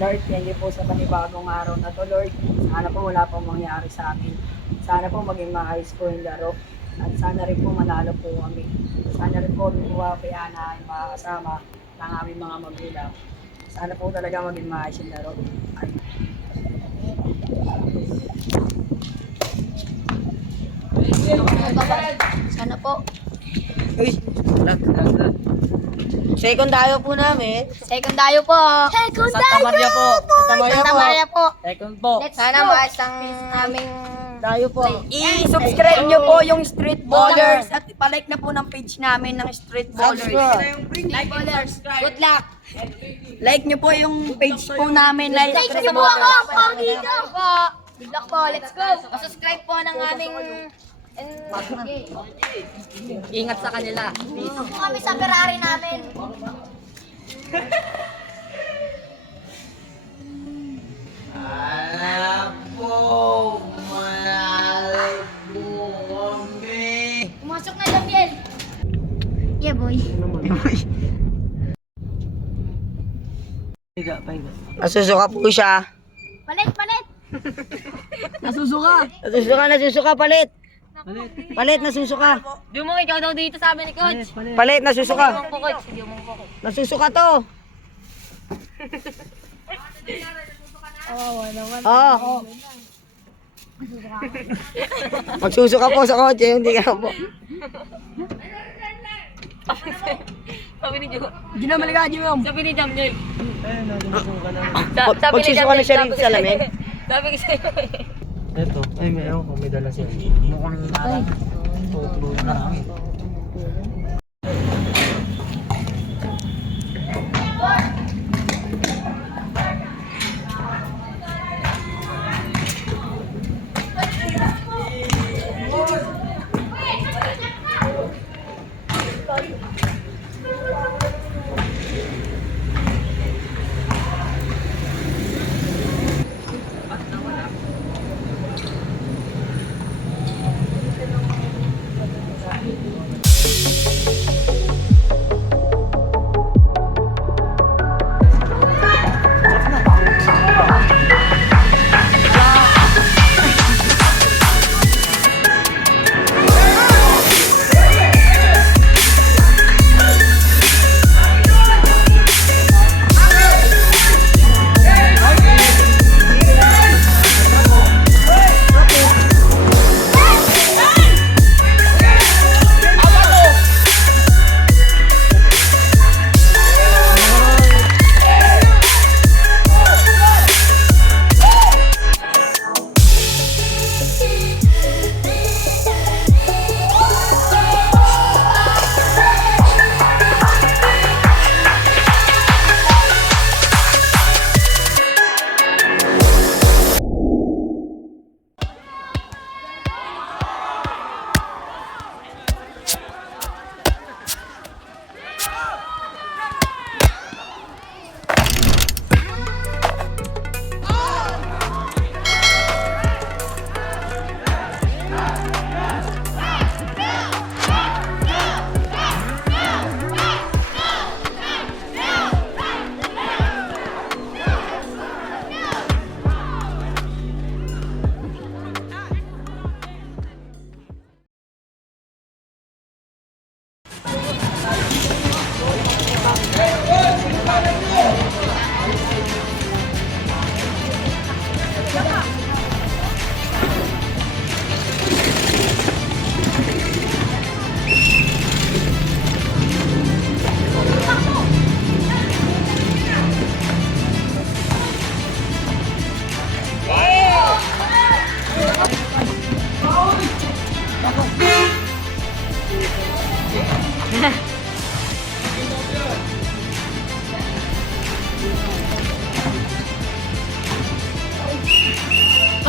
Lord, thank you po sa panibagong araw na to, Lord. Sana po wala pong mangyari sa amin. Sana po maging maayos po yung laro. At sana rin po manalo po kami. Sana rin po bumabayaan na yung mga kasama ng aming mga magulang. Sana po talaga maging maayos yung laro. Sana po. Uy, lag. Second po namin. Sekundayo po. Santa Maria po. Santa Maria po. Second po. Sana maayos ang aming Dayo po. I-subscribe nyo po yung Street Ballers at palike na po ng page namin ng Street Ballers. good luck. Like nyo po yung page po namin. Like Thank you po ako. Pogi po. Good luck po. Let's go. Subscribe po ng aming Ingat sa kanila. dito po kami sa Ferrari namin. Pumasok na Gabriel. Yeah, boy. Nasusuka po siya. Palit. Nasusuka, palit. Palit, nasusuka. Di mo ikaw daw dito sa amin ni Coach. Palit, nasusuka. Ko Coach. Di mo ko. Nasusuka to. Oo. Magsusuka po sa kotse, hindi ka po. Sabi ni Jo. Hindi na maliga, Jim. Sabi ni Jam Joy. Magsusuka na siya rin sa lamin. Sabi ko sa'yo. Ito, ay may ewan ko, may dala siya. Mukhang alam. Tutulog na namin.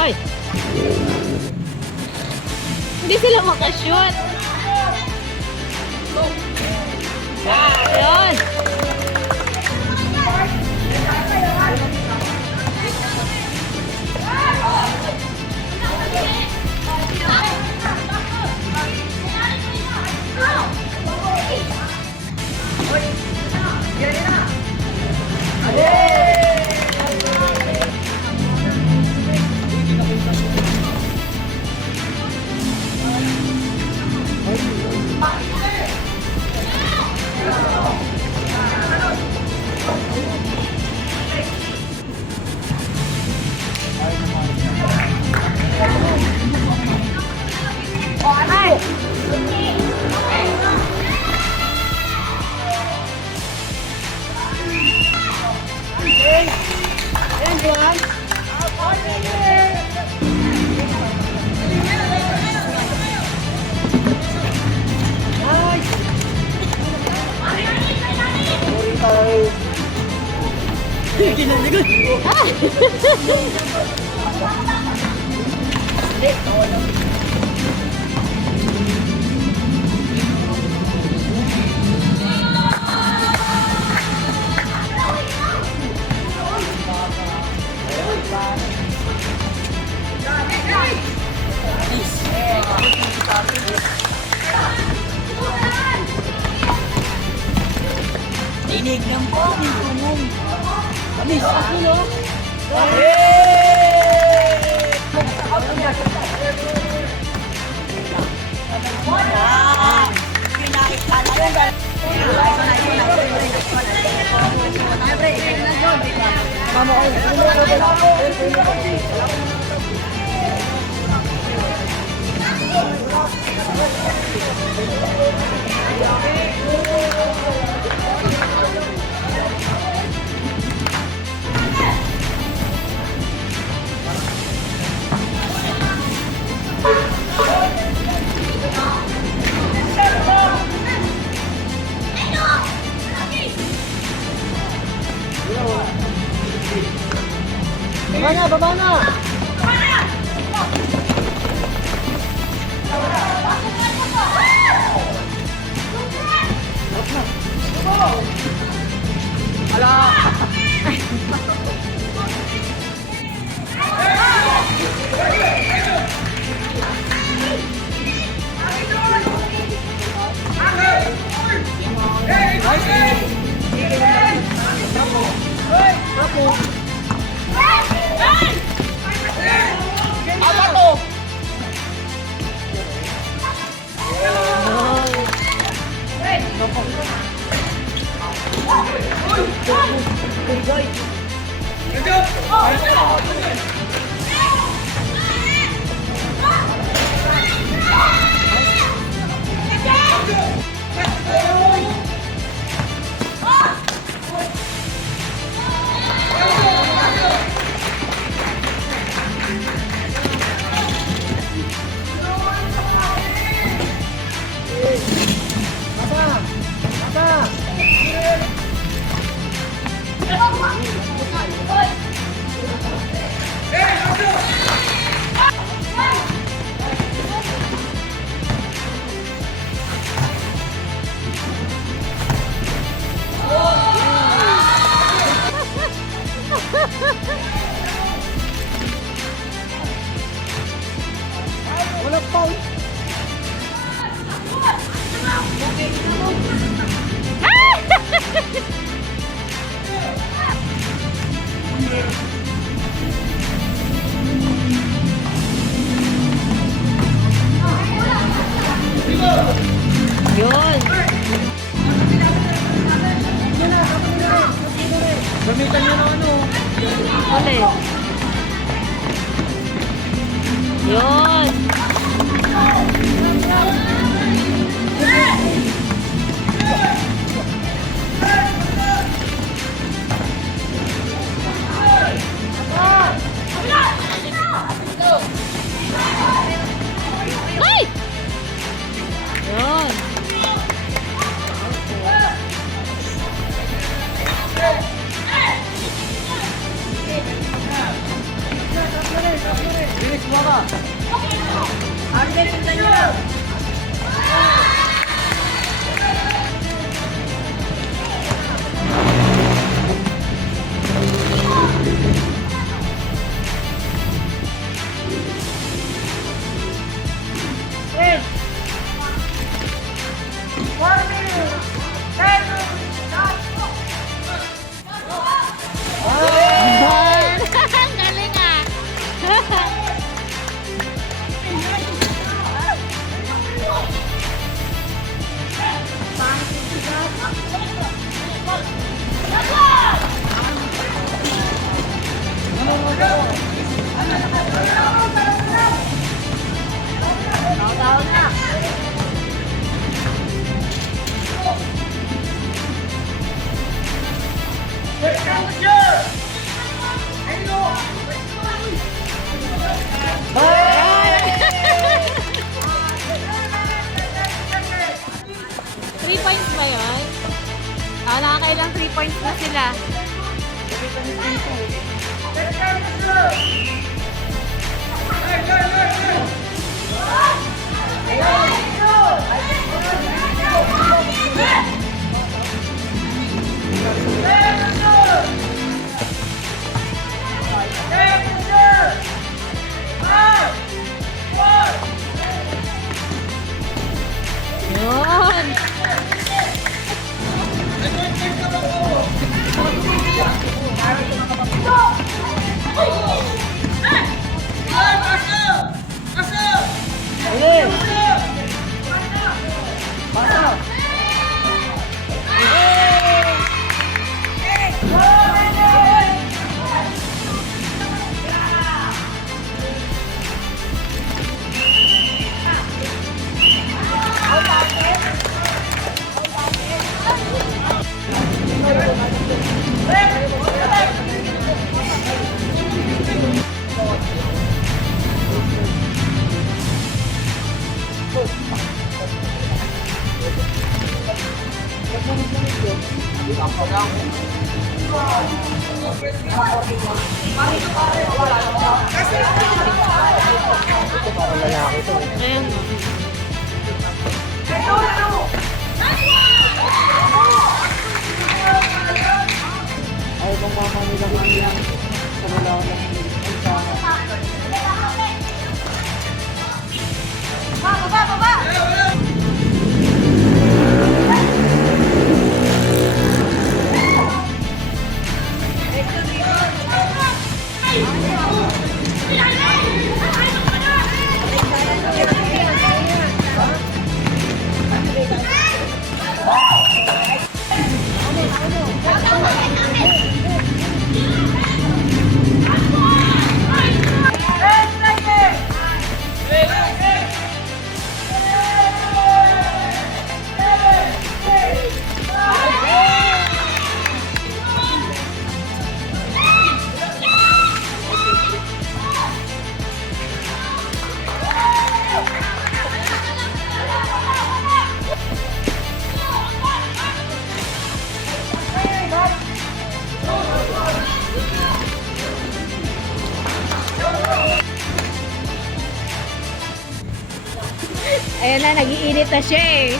Ay! Hindi sila makashoot. Ayun! Baba na! Gamitan nyo na ano. Ulit. Yun. Ay! Yun. Bilis mo ka. Ang galing ah. Three points ba yun? Ah, nakakailang 3 points na sila. Yun! Ayan o. Ay, kung makamilang ano yan. Sa wala ko lang. Ayan na, nag-iinit na siya eh.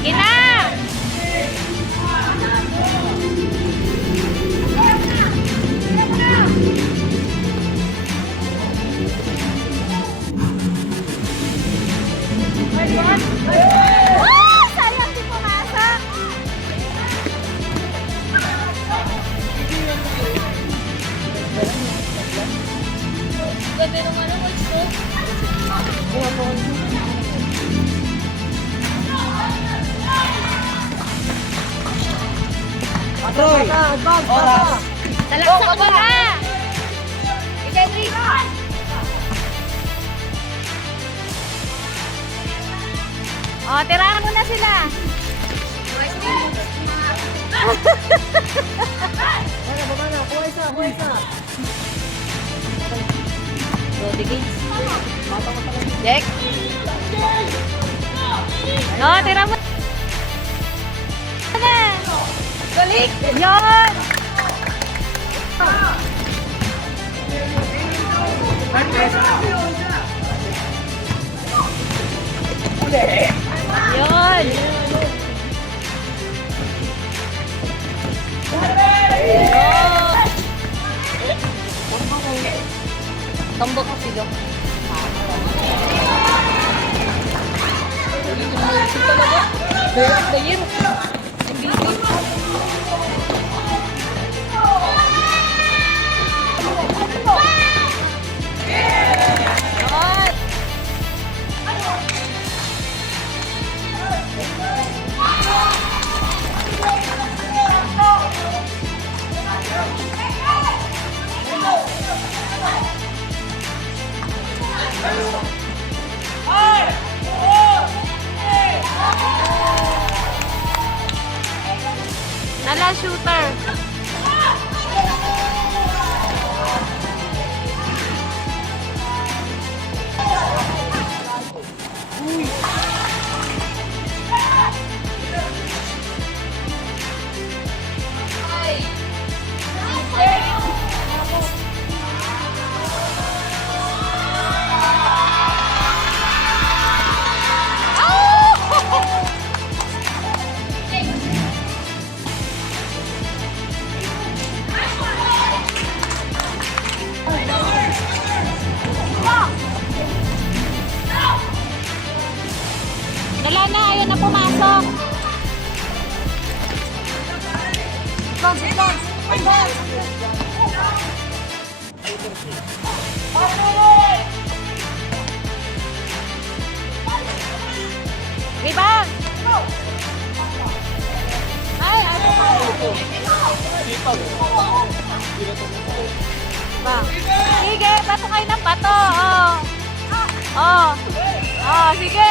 Sige na! Sayang di pumasok. Ganda naman ang gusto. Troy! Oras! Talaksak mo na! Henry! O, tirahan mo na sila. Brody Gates. Jack. No, tira mo. na! Balik! Yan! Yun! Tambok ko sila. Player of the year. Nala shooter. Wala na, ayaw na pumasok. Rebound! Ay, ano pa? Sige, bato kayo ng bato. Sige.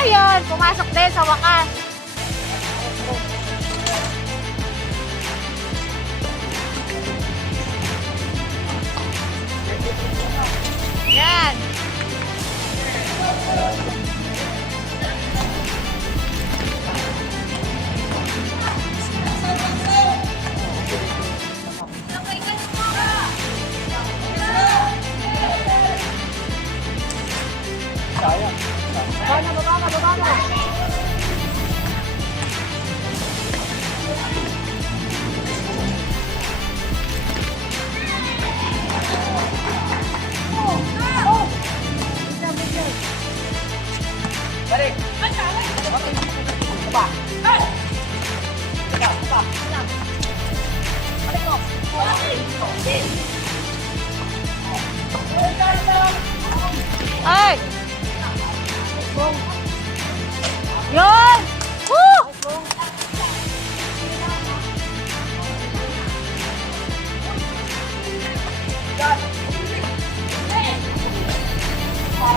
Ayun, pumasok din sa wakas. Yan. Ay! Yun! Woo!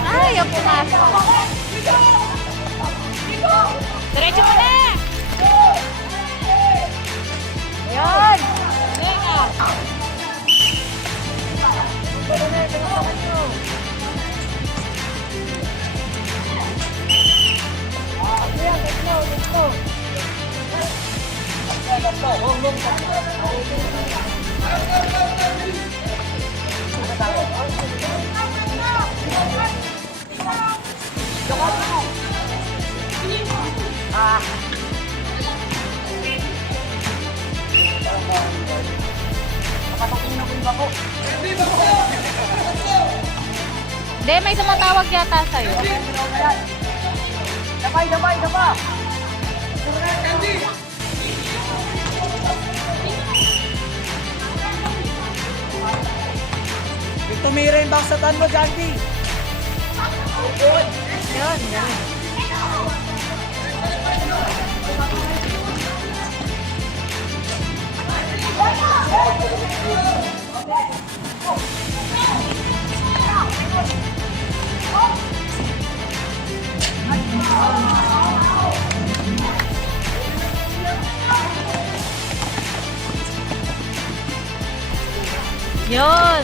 Ay, ang pumasok. Diretso mo na! Yun! Teka! Hindi, may tumatawag yata sa'yo. Damay, damay, damay! Tumira yung baksatan mo, Jandy. Yun, yun. Yun.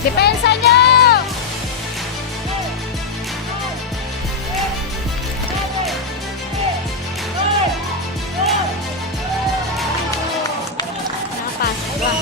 Depensa nyo! Nakapasok ba?